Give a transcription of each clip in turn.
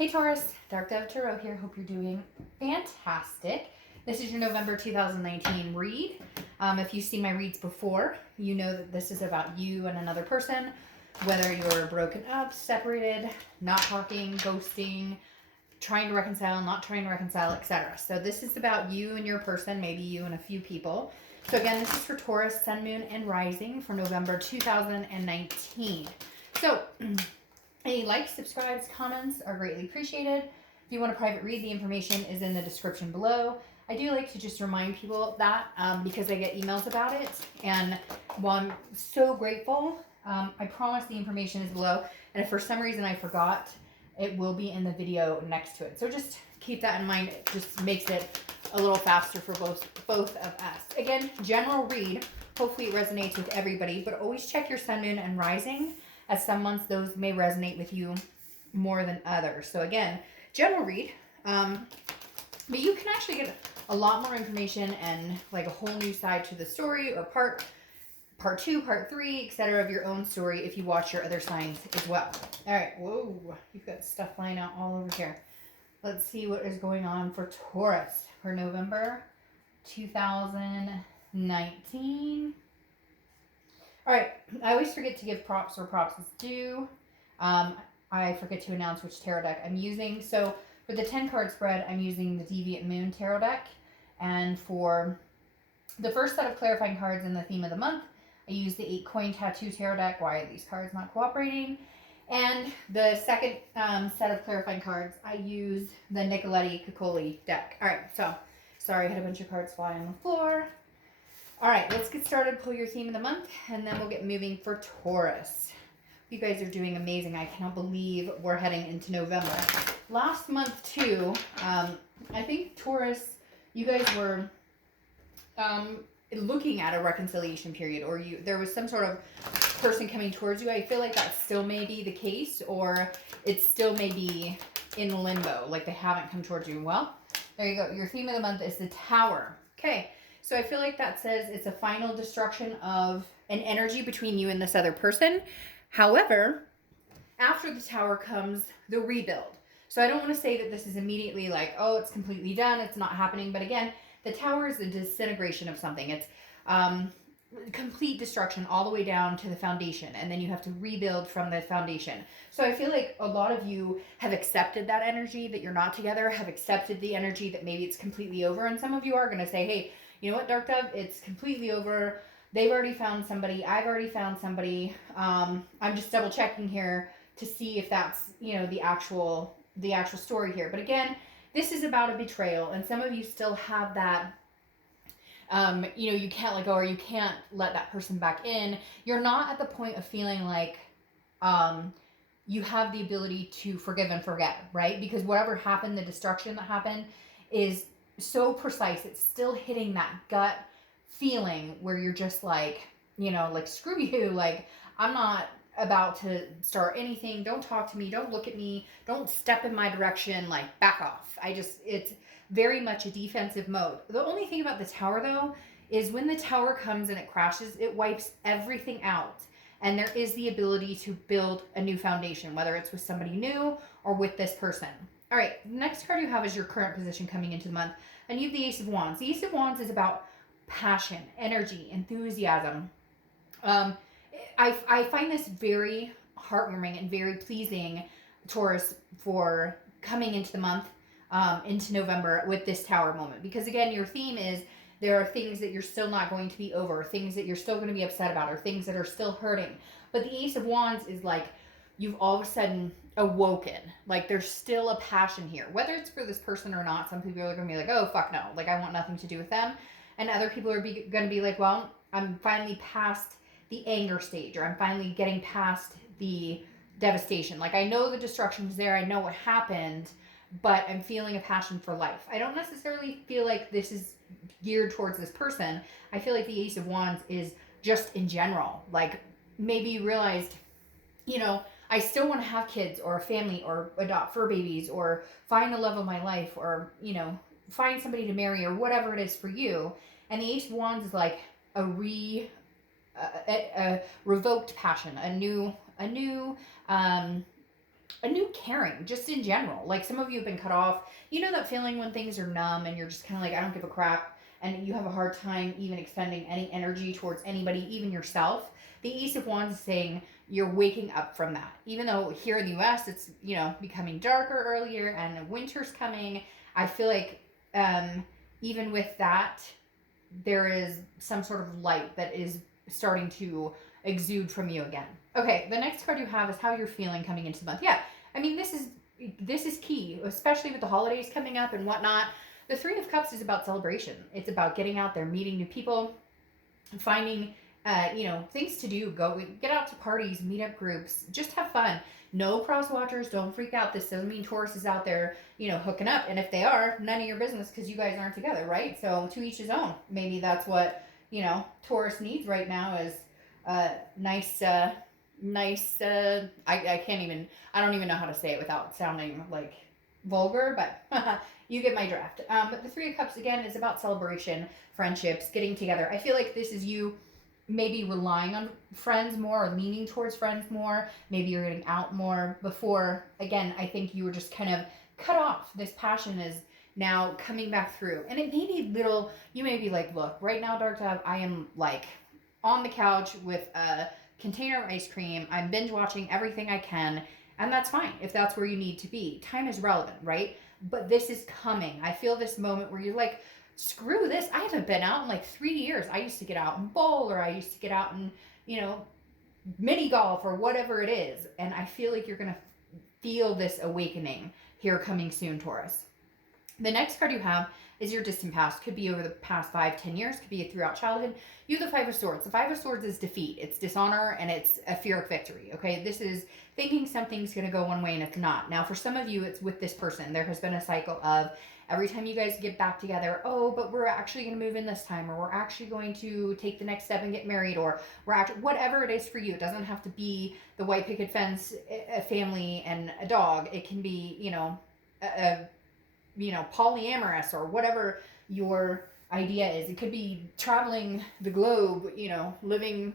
Hey Taurus, Dark Dove Tarot here. Hope you're doing fantastic. This is your November 2019 read. If you've seen my reads before, you know that this is about you and another person, whether you're broken up, separated, not talking, ghosting, trying to reconcile, not trying to reconcile, etc. So this is about you and your person, maybe you and a few people. So again, this is for Taurus, Sun, Moon, and Rising for November 2019. So any likes, subscribes, comments are greatly appreciated. If you want a private read, the information is in the description below. I do like to just remind people that because I get emails about it. And while I'm so grateful, I promise the information is below. And if for some reason I forgot, it will be in the video next to it. So just keep that in mind. It just makes it a little faster for both of us. Again, general read. Hopefully it resonates with everybody. But always check your Sun, Moon, and Rising. As some months, those may resonate with you more than others. So again, general read. But you can actually get a lot more information and like a whole new side to the story, or part 2, part 3, etc. of your own story if you watch your other signs as well. All right. Whoa, you've got stuff flying out all over here. Let's see what is going on for Taurus for November 2019. All right, I always forget to give props where props is due. I forget to announce which tarot deck I'm using. So for the 10 card spread, I'm using the Deviant Moon tarot deck. And for the first set of clarifying cards in the theme of the month, I use the 8 coin tattoo tarot deck. Why are these cards not cooperating? And the second set of clarifying cards, I use the Nicoletti Coccoli deck. All right, so sorry, I had a bunch of cards fly on the floor. All right, let's get started. Pull your theme of the month, and then we'll get moving for Taurus. You guys are doing amazing. I cannot believe we're heading into November. Last month, too, I think Taurus, you guys were looking at a reconciliation period, or there was some sort of person coming towards you. I feel like that still may be the case, or it still may be in limbo, like they haven't come towards you. Well, there you go. Your theme of the month is the Tower. Okay. So I feel like that says it's a final destruction of an energy between you and this other person. However, after the Tower comes the rebuild. So I don't want to say that this is immediately like, oh, it's completely done, it's not happening. But again, the Tower is a disintegration of something. It's complete destruction all the way down to the foundation. And then you have to rebuild from the foundation. So I feel like a lot of you have accepted that energy that you're not together, have accepted the energy that maybe it's completely over. And some of you are going to say, hey, you know what, Dark Dove? It's completely over. They've already found somebody. I've already found somebody. I'm just double checking here to see if that's, the actual story here. But again, this is about a betrayal, and some of you still have that. You can't let go, or you can't let that person back in. You're not at the point of feeling like you have the ability to forgive and forget, right? Because whatever happened, the destruction that happened is so precise. It's still hitting that gut feeling where you're just like, like, screw you. Like, I'm not about to start anything. Don't talk to me. Don't look at me. Don't step in my direction. Like, back off. It's very much a defensive mode. The only thing about the Tower, though, is when the Tower comes and it crashes, it wipes everything out. And there is the ability to build a new foundation, whether it's with somebody new or with this person. All right, the next card you have is your current position coming into the month. And you have the Ace of Wands. The Ace of Wands is about passion, energy, enthusiasm. I find this very heartwarming and very pleasing, Taurus, for coming into the month, into November with this Tower moment. Because again, your theme is there are things that you're still not going to be over, things that you're still going to be upset about, or things that are still hurting. But the Ace of Wands is like you've all of a sudden awoken. Like, there's still a passion here, whether it's for this person or not. Some people are going to be like, oh, fuck no. Like, I want nothing to do with them. And other people are going to be like, well, I'm finally past the anger stage, or I'm finally getting past the devastation. Like, I know the destruction's there. I know what happened, but I'm feeling a passion for life. I don't necessarily feel like this is geared towards this person. I feel like the Ace of Wands is just in general. Like, maybe you realized, I still want to have kids or a family, or adopt fur babies, or find the love of my life, or, find somebody to marry, or whatever it is for you. And the Ace of Wands is like a revoked passion, a new a new caring, just in general. Like some of you have been cut off. You know that feeling when things are numb and you're just kind of like, I don't give a crap. And you have a hard time even expending any energy towards anybody, even yourself. The Ace of Wands is saying you're waking up from that. Even though here in the US, it's, becoming darker earlier and winter's coming. I feel like even with that, there is some sort of light that is starting to exude from you again. Okay, the next card you have is how you're feeling coming into the month. Yeah, I mean this is key, especially with the holidays coming up and whatnot. The Three of Cups is about celebration. It's about getting out there, meeting new people, finding things to do. Go get out to parties, meet up groups, just have fun. No cross watchers, don't freak out. This doesn't mean Taurus is out there, hooking up. And if they are, none of your business because you guys aren't together, right? So to each his own. Maybe that's what, Taurus needs right now is nice. I can't even. I don't even know how to say it without sounding like vulgar, but you get my draft. But the Three of Cups again is about celebration, friendships, getting together. I feel like this is you maybe relying on friends more or leaning towards friends more. Maybe you're getting out more. Before, again, I think you were just kind of cut off. This passion is now coming back through. And it may be little, you may be like, look, right now, Dark Dove, I am like on the couch with a container of ice cream. I'm binge watching everything I can. And that's fine if that's where you need to be. Time is relevant, right? But this is coming. I feel this moment where you're like, screw this. I haven't been out in like 3 years. I used to get out and bowl, or I used to get out and, mini golf or whatever it is. And I feel like you're going to feel this awakening here coming soon, Taurus. The next card you have is your distant past. Could be over the past 5-10 years. Could be throughout childhood. You have the Five of Swords. The Five of Swords is defeat. It's dishonor and it's a fear of victory. Okay, this is thinking something's going to go one way and it's not. Now, for some of you, it's with this person. There has been a cycle of every time you guys get back together, oh, but we're actually going to move in this time, or we're actually going to take the next step and get married, or we're actually, whatever it is for you. It doesn't have to be the white picket fence, a family, and a dog. It can be, polyamorous or whatever your idea is. It could be traveling the globe, living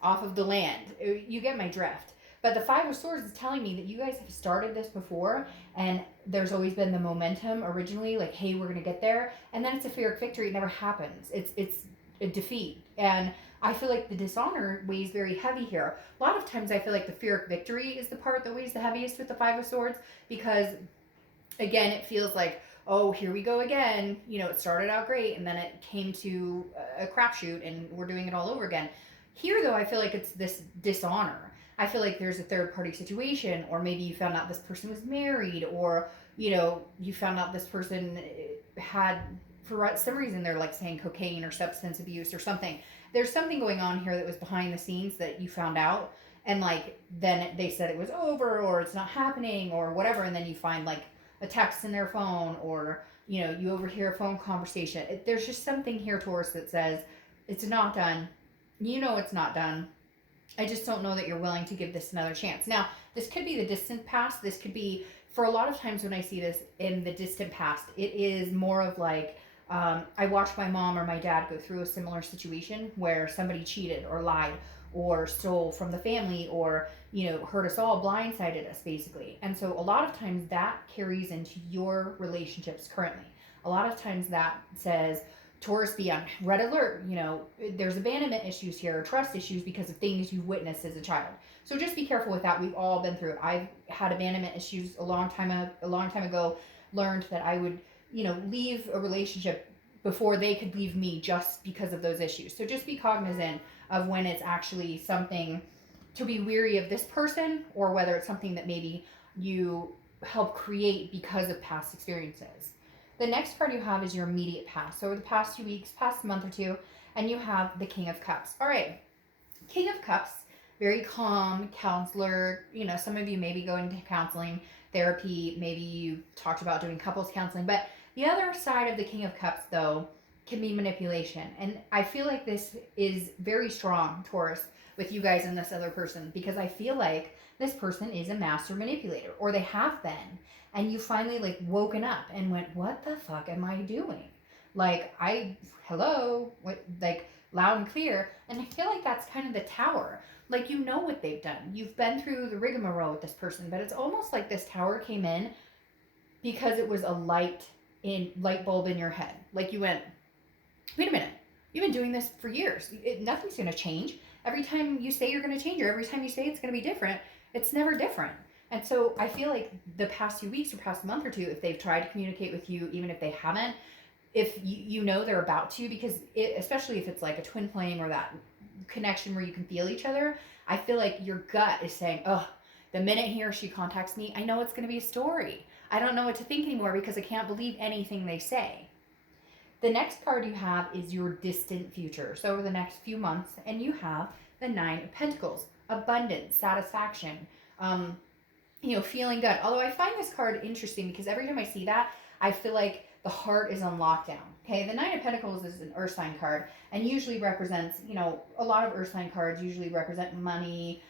off of the land. You get my drift. But the Five of Swords is telling me that you guys have started this before, and there's always been the momentum originally, like, hey, we're going to get there. And then it's a fear of victory. It never happens. It's a defeat. And I feel like the dishonor weighs very heavy here. A lot of times I feel like the fear of victory is the part that weighs the heaviest with the Five of Swords, because again, it feels like, oh, here we go again. It started out great and then it came to a crapshoot and we're doing it all over again. Here, though, I feel like it's this dishonor. I feel like there's a third party situation, or maybe you found out this person was married, or, you found out this person had, for some reason, they're like saying cocaine or substance abuse or something. There's something going on here that was behind the scenes that you found out. And like, then they said it was over or it's not happening or whatever. And then you find like a text in their phone, or, you overhear a phone conversation. There's just something here, Taurus, that says it's not done. It's not done. I just don't know that you're willing to give this another chance. Now, this could be the distant past. This could be, for a lot of times when I see this in the distant past, it is more of like, I watched my mom or my dad go through a similar situation where somebody cheated or lied or stole from the family, or, hurt us all, blindsided us, basically. And so a lot of times that carries into your relationships currently. A lot of times that says, Taurus, be on red alert. There's abandonment issues here, or trust issues because of things you've witnessed as a child. So just be careful with that. We've all been through it. I've had abandonment issues a long time ago. Learned that I would, leave a relationship before they could leave me just because of those issues. So just be cognizant of when it's actually something to be weary of this person, or whether it's something that maybe you help create because of past experiences. The next card you have is your immediate past. So over the past 2 weeks, past month or two, and you have the King of Cups. All right. King of Cups, very calm, counselor. Some of you may be going to counseling, therapy. Maybe you talked about doing couples counseling. But the other side of the King of Cups, though, can be manipulation. And I feel like this is very strong, Taurus, with you guys and this other person, because I feel like this person is a master manipulator, or they have been. And you finally like woken up and went, what the fuck am I doing? Like, hello, what, like loud and clear. And I feel like that's kind of the Tower. Like, you know what they've done. You've been through the rigmarole with this person, but it's almost like this Tower came in because it was a light bulb in your head. Like, you went, wait a minute, you've been doing this for years. Nothing's going to change. Every time you say you're going to change, or every time you say it's going to be different, it's never different. And so I feel like the past few weeks or past month or two, if they've tried to communicate with you, even if they haven't, if you know they're about to, because especially if it's like a twin flame or that connection where you can feel each other, I feel like your gut is saying, oh, the minute he or she contacts me, I know it's going to be a story. I don't know what to think anymore because I can't believe anything they say. The next card you have is your distant future. So over the next few months, and you have the Nine of Pentacles, abundance, satisfaction, feeling good. Although I find this card interesting because every time I see that, I feel like the heart is on lockdown. Okay, the Nine of Pentacles is an earth sign card and usually represents, a lot of earth sign cards usually represent money,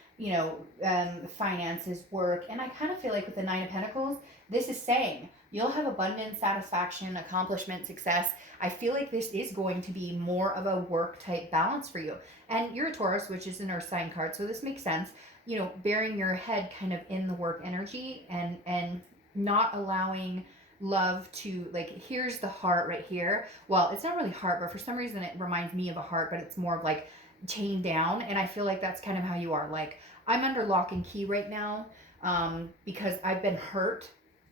finances, work. And I kind of feel like with the Nine of Pentacles, this is saying you'll have abundance, satisfaction, accomplishment, success. I feel like this is going to be more of a work type balance for you. And you're a Taurus, which is an earth sign card. So this makes sense, bearing your head kind of in the work energy and not allowing love to, like, here's the heart right here. Well, it's not really heart, but for some reason it reminds me of a heart, but it's more of like chained down. And I feel like that's kind of how you are. Like, I'm under lock and key right now because I've been hurt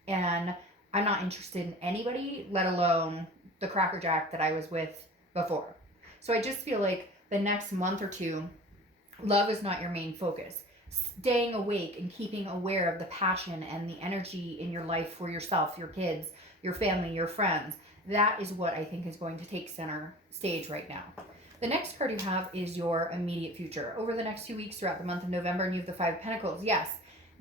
and I'm not interested in anybody, let alone the crackerjack that I was with before. So I just feel like the next month or two, love is not your main focus. Staying awake and keeping aware of the passion and the energy in your life for yourself, your kids, your family, your friends. That is what I think is going to take center stage right now. The next card you have is your immediate future. Over the next few weeks throughout the month of November, and you have the Five of Pentacles. Yes,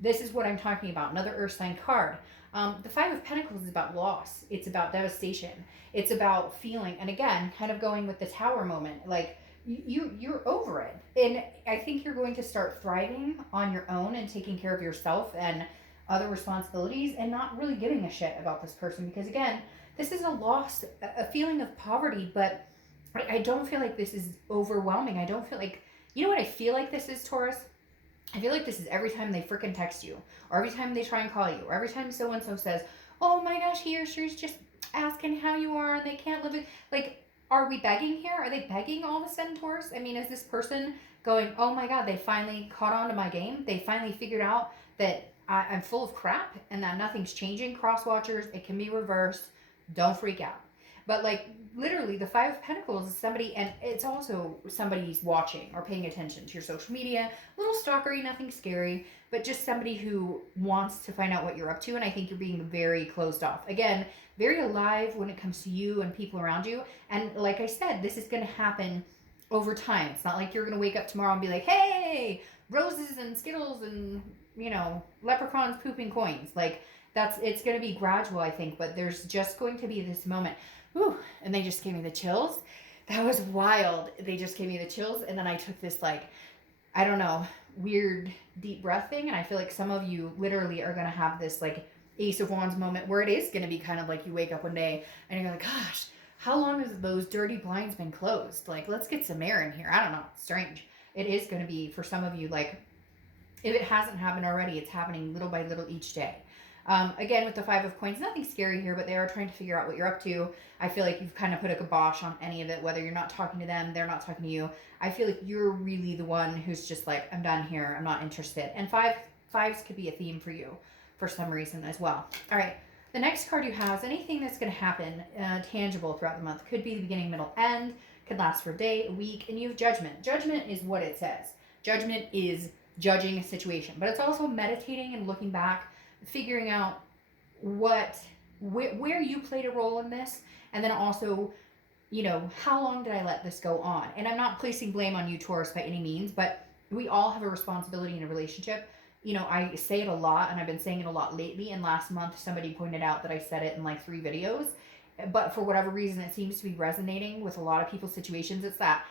this is what I'm talking about. Another earth sign card. The Five of Pentacles is about loss. It's about devastation. It's about feeling, and again, kind of going with the Tower moment, like, you're over it. And I think you're going to start thriving on your own and taking care of yourself and other responsibilities and not really giving a shit about this person. Because again, this is a loss, a feeling of poverty, but I don't feel like this is overwhelming. I don't feel like, what I feel like this is, Taurus? I feel like this is every time they freaking text you, or every time they try and call you, or every time so-and-so says, oh my gosh, he or she's just asking how you are and they can't live it. Like, are we begging here? Are they begging all of a sudden, Taurus? I mean, is this person going, oh my God, they finally caught on to my game. They finally figured out that I'm full of crap and that nothing's changing. Cross watchers, it can be reversed. Don't freak out. But like, literally, the Five of Pentacles is somebody, and it's also somebody's watching or paying attention to your social media. A little stalkery, nothing scary, but just somebody who wants to find out what you're up to. And I think you're being very closed off. Again, very alive when it comes to you and people around you. And like I said, this is going to happen over time. It's not like you're going to wake up tomorrow and be like, hey, roses and Skittles and, leprechauns pooping coins. Like, it's going to be gradual, I think. But there's just going to be this moment. Whew, and they just gave me the chills. That was wild. They just gave me the chills. And then I took this, like, I don't know, weird deep breath thing. And I feel like some of you literally are going to have this, like, Ace of Wands moment where it is going to be kind of like you wake up one day and you're like, gosh, how long has those dirty blinds been closed? Like, let's get some air in here. I don't know. It's strange. It is going to be, for some of you, like, if it hasn't happened already, it's happening little by little each day. Again, with the Five of Coins, nothing scary here, but they are trying to figure out what you're up to. I feel like you've kind of put a kibosh on any of it, whether you're not talking to them, they're not talking to you. I feel like you're really the one who's just like, I'm done here. I'm not interested. And fives could be a theme for you for some reason as well. All right. The next card you have is anything that's going to happen tangible throughout the month. Could be the beginning, middle, end. Could last for a day, a week. And you have Judgment. Judgment is what it says. Judgment is judging a situation. But it's also meditating and looking back, figuring out where you played a role in this. And then also, how long did I let this go on? And I'm not placing blame on you, Taurus, by any means. But we all have a responsibility in a relationship. I say it a lot, and I've been saying it a lot lately. And last month, somebody pointed out that I said it in like 3 videos. But for whatever reason, it seems to be resonating with a lot of people's situations. It's that,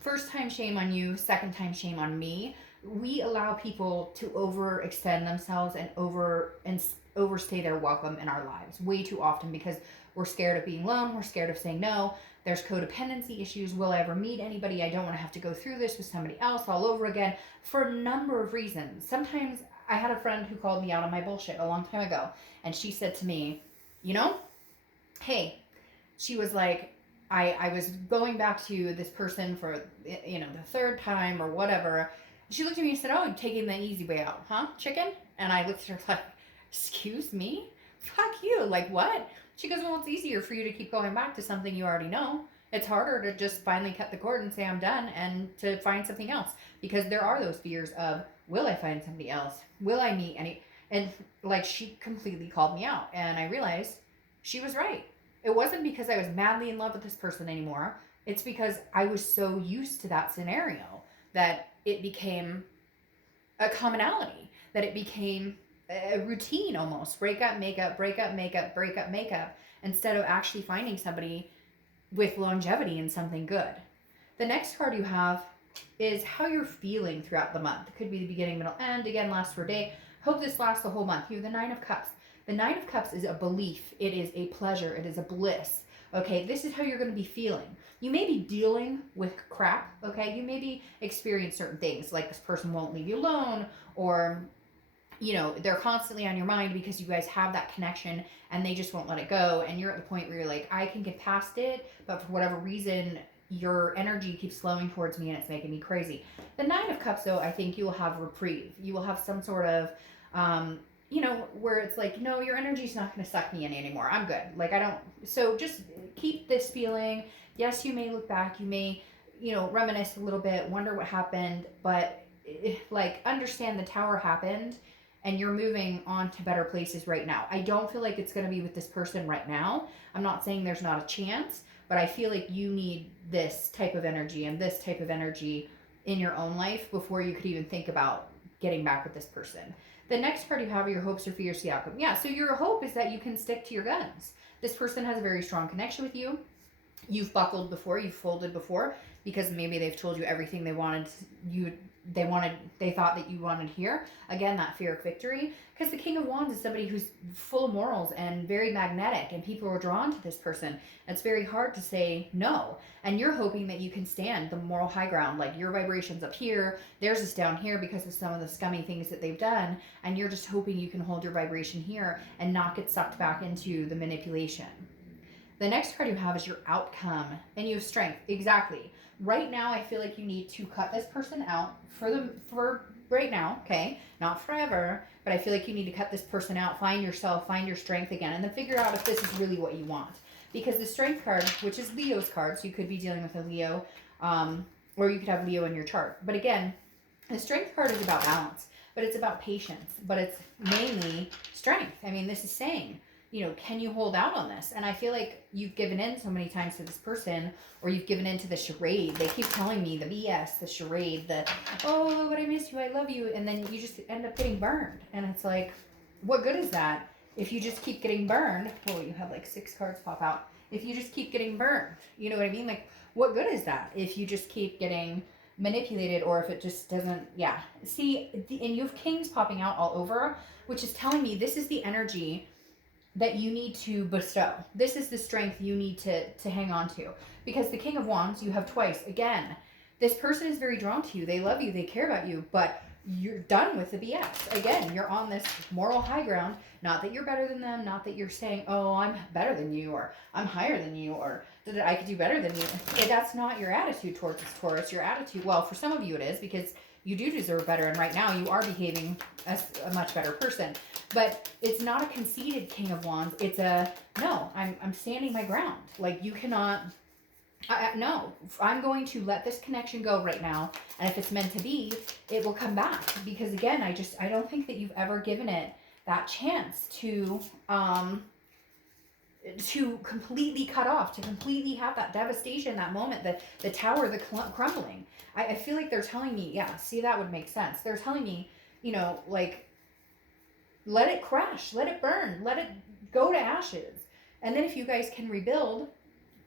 first time shame on you, second time shame on me. we allow people to overextend themselves and overstay their welcome in our lives way too often because we're scared of being alone. We're scared of saying no. There's codependency issues. Will I ever meet anybody? I don't want to have to go through this with somebody else all over again for a number of reasons. Sometimes I had a friend who called me out on my bullshit a long time ago, and she said to me, you know, hey, she was like, I was going back to this person for, you know, the third time or whatever. She looked at me and said, oh, you're taking the easy way out, huh, chicken? And I looked at her like, excuse me? Fuck you. Like, what? She goes, well, it's easier for you to keep going back to something you already know. It's harder to just finally cut the cord and say I'm done and to find something else. Because there are those fears of, will I find somebody else? Will I meet any? And like, she completely called me out. And I realized she was right. It wasn't because I was madly in love with this person anymore. It's because I was so used to that scenario that it became a commonality, that it became a routine almost. Break up, make up, break up, make up, break up, make up, instead of actually finding somebody with longevity and something good. The next card you have is how you're feeling throughout the month. It could be the beginning, middle, end. Again, lasts for a day. Hope this lasts the whole month. You have the Nine of Cups. The Nine of Cups is a belief. It is a pleasure. It is a bliss. Okay, this is how you're going to be feeling. You may be dealing with crap, okay? You maybe experience certain things, like this person won't leave you alone, or, you know, they're constantly on your mind because you guys have that connection and they just won't let it go. And you're at the point where you're like, I can get past it, but for whatever reason, your energy keeps flowing towards me and it's making me crazy. The Nine of Cups, though, I think you will have reprieve. You will have some sort of, you know, where it's like, no, your energy's not going to suck me in anymore. I'm good. Like, I don't. So just keep this feeling. Yes, you may look back. You may, you know, reminisce a little bit, wonder what happened. But, like, understand the Tower happened and you're moving on to better places right now. I don't feel like it's going to be with this person right now. I'm not saying there's not a chance, but I feel like you need this type of energy and this type of energy in your own life before you could even think about getting back with this person. The next card you have are your hopes or fears, the outcome. Yeah, so your hope is that you can stick to your guns. This person has a very strong connection with you. You've buckled before, you've folded before, because maybe they've told you everything they wanted they thought that you wanted to hear. Again, that fear of victory. Because the King of Wands is somebody who's full of morals and very magnetic, and people are drawn to this person. It's very hard to say no. And you're hoping that you can stand the moral high ground. Like, your vibration's up here, theirs is down here because of some of the scummy things that they've done. And you're just hoping you can hold your vibration here and not get sucked back into the manipulation. The next card you have is your outcome, and you have strength. Exactly. Right now, I feel like you need to cut this person out for right now, okay? Not forever, but I feel like you need to cut this person out, find yourself, find your strength again, and then figure out if this is really what you want. Because the strength card, which is Leo's card, so you could be dealing with a Leo, or you could have Leo in your chart. But again, the strength card is about balance, but it's about patience, but it's mainly strength. I mean, this is saying, you know, can you hold out on this? And I feel like you've given in so many times to this person, or you've given in to the charade. They keep telling me the BS, the charade, the, oh, but I miss you, I love you. And then you just end up getting burned. And it's like, what good is that if you just keep getting burned? Oh, you have like 6 cards pop out. If you just keep getting burned, you know what I mean? Like, what good is that if you just keep getting manipulated, or if it just doesn't, yeah. See, and you have kings popping out all over, which is telling me this is the energy that you need to bestow. This is the strength you need to hang on to. Because the King of Wands, you have twice. Again, this person is very drawn to you. They love you. They care about you. But you're done with the BS. Again, you're on this moral high ground. Not that you're better than them. Not that you're saying, oh, I'm better than you, or I'm higher than you, or I could do better than you. That's not your attitude towards this Taurus. Your attitude, well, for some of you it is, because you do deserve better, and right now you are behaving as a much better person. But it's not a conceited King of Wands. It's a, no, I'm standing my ground. Like, you cannot, no, I'm going to let this connection go right now. And if it's meant to be, it will come back. Because again, I don't think that you've ever given it that chance to completely cut off, to completely have that devastation, that moment, the tower, the crumbling. I feel like they're telling me, yeah, see, that would make sense. They're telling me, you know, like, let it crash, let it burn, let it go to ashes. And then if you guys can rebuild,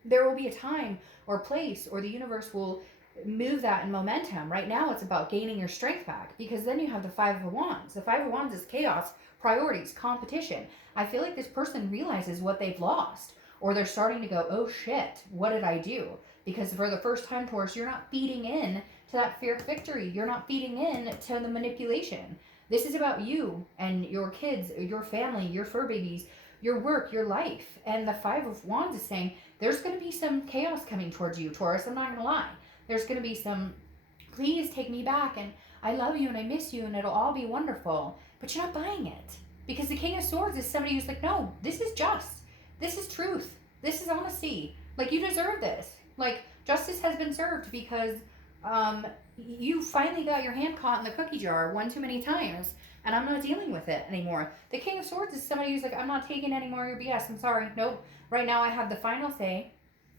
there will be a time or place, or the universe will move that in momentum. Right now, it's about gaining your strength back, because then you have the Five of Wands. The Five of Wands is chaos, priorities, competition. I feel like this person realizes what they've lost, or they're starting to go, oh shit, what did I do? Because for the first time, Taurus, you're not feeding in to that fear of victory. You're not feeding in to the manipulation. This is about you and your kids, your family, your fur babies, your work, your life. And the Five of Wands is saying there's going to be some chaos coming towards you, Taurus. I'm not going to lie. There's going to be some, please take me back, and I love you and I miss you and it'll all be wonderful. But you're not buying it. Because the King of Swords is somebody who's like, no, this is just. This is truth. This is honesty. Like, you deserve this. Like, justice has been served because you finally got your hand caught in the cookie jar one too many times, and I'm not dealing with it anymore. The King of Swords is somebody who's like, I'm not taking any more of your BS. I'm sorry. Nope. Right now I have the final say.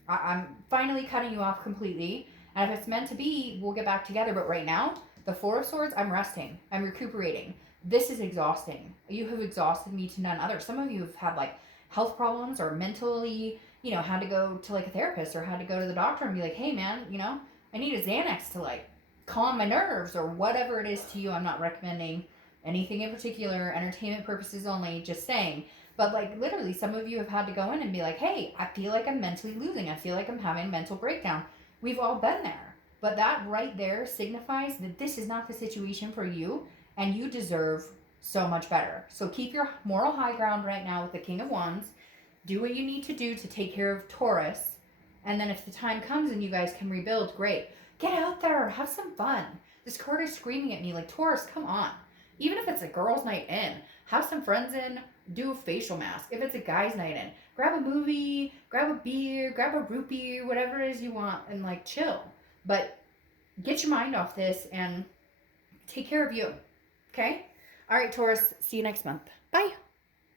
I'm finally cutting you off completely. And if it's meant to be, we'll get back together. But right now, the Four of Swords, I'm resting. I'm recuperating. This is exhausting. You have exhausted me to none other. Some of you have had like health problems or mentally, had to go to like a therapist or had to go to the doctor and be like, hey man, I need a Xanax to like calm my nerves or whatever it is to you. I'm not recommending anything in particular, entertainment purposes only, just saying. But like literally some of you have had to go in and be like, hey, I feel like I'm mentally losing. I feel like I'm having a mental breakdown. We've all been there. But that right there signifies that this is not the situation for you and you deserve so much better. So keep your moral high ground right now with the King of Wands. Do what you need to do to take care of Taurus. And then if the time comes and you guys can rebuild, great. Get out there. Have some fun. This card is screaming at me like, Taurus, come on. Even if it's a girl's night in, have some friends in, do a facial mask. If it's a guy's night in, grab a movie, grab a beer, grab a root beer, whatever it is you want, and like chill. But get your mind off this and take care of you. Okay? All right, Taurus. See you next month. Bye.